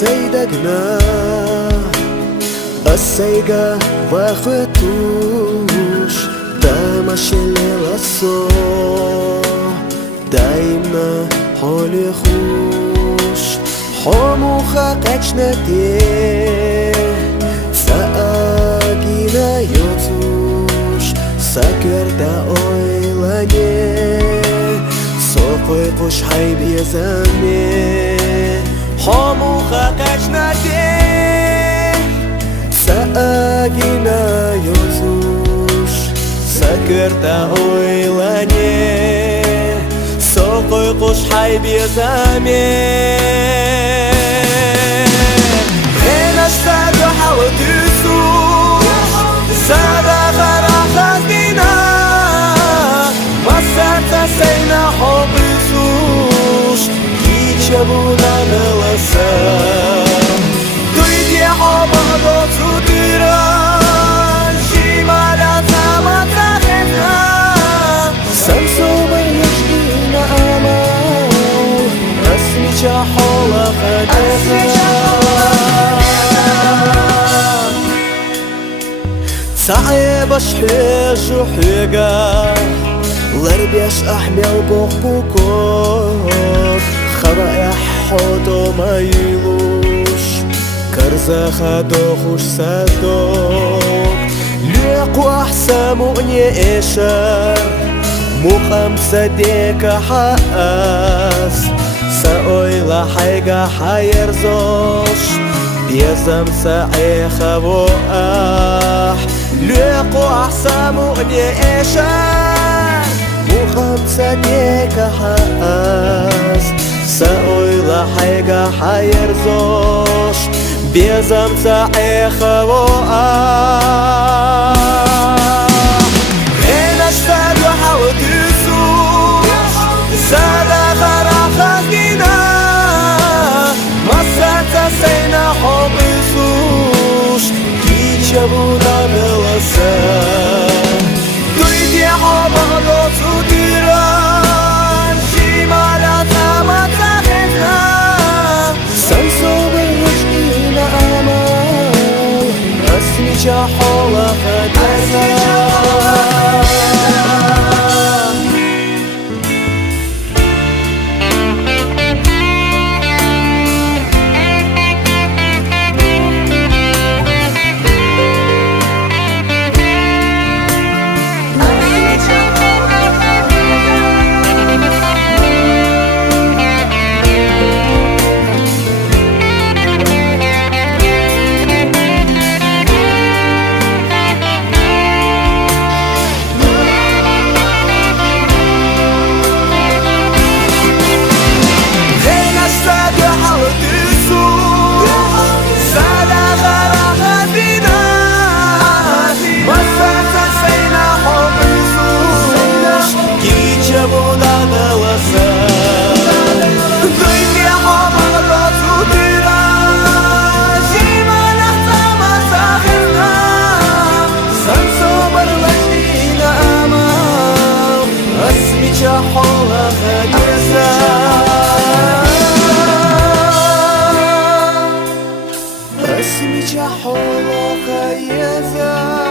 سيدقنا السيقة واخوتوش دايما شلي للصو دايما حولي خوش حموخا قچنا دي ساقينا يوتوش ساكر دا اويلاني صوفي قش حيبي زمي حموخا قچنا دي ساقينا يوتوش ساكر دا اويلاني صوفي قش حيبي زمي Сейна хобисуш кичабуна наласа дуйде хобадо цудира шималя самацахена самсоба ешкина амал асмича хола хадеса صعب اشحيج وحيقا لربيش احمل بوكوكوك خبايا حوتو ما يلوش كرزا خدوخوش سادوك ليقو احسامو نيشا مقام صديق حاس ساويلا حيقا حيرزوش بيزم ساعي خبوح ليقو احسامو نيشا خمسة ديك حاس سأويلا حيقا حيرزوش بيزم ساعي خواح هنا اشتاد وحاول تسوش سادا غرا خزينا مساتا سينا حبسوش كيشابونا بلسا دويدي حبادو صديران شمالا تمتخذنا سنصوب الوجهين أمال أسمي حولا خدرنا حولا خدزا اسمي حولا خيزا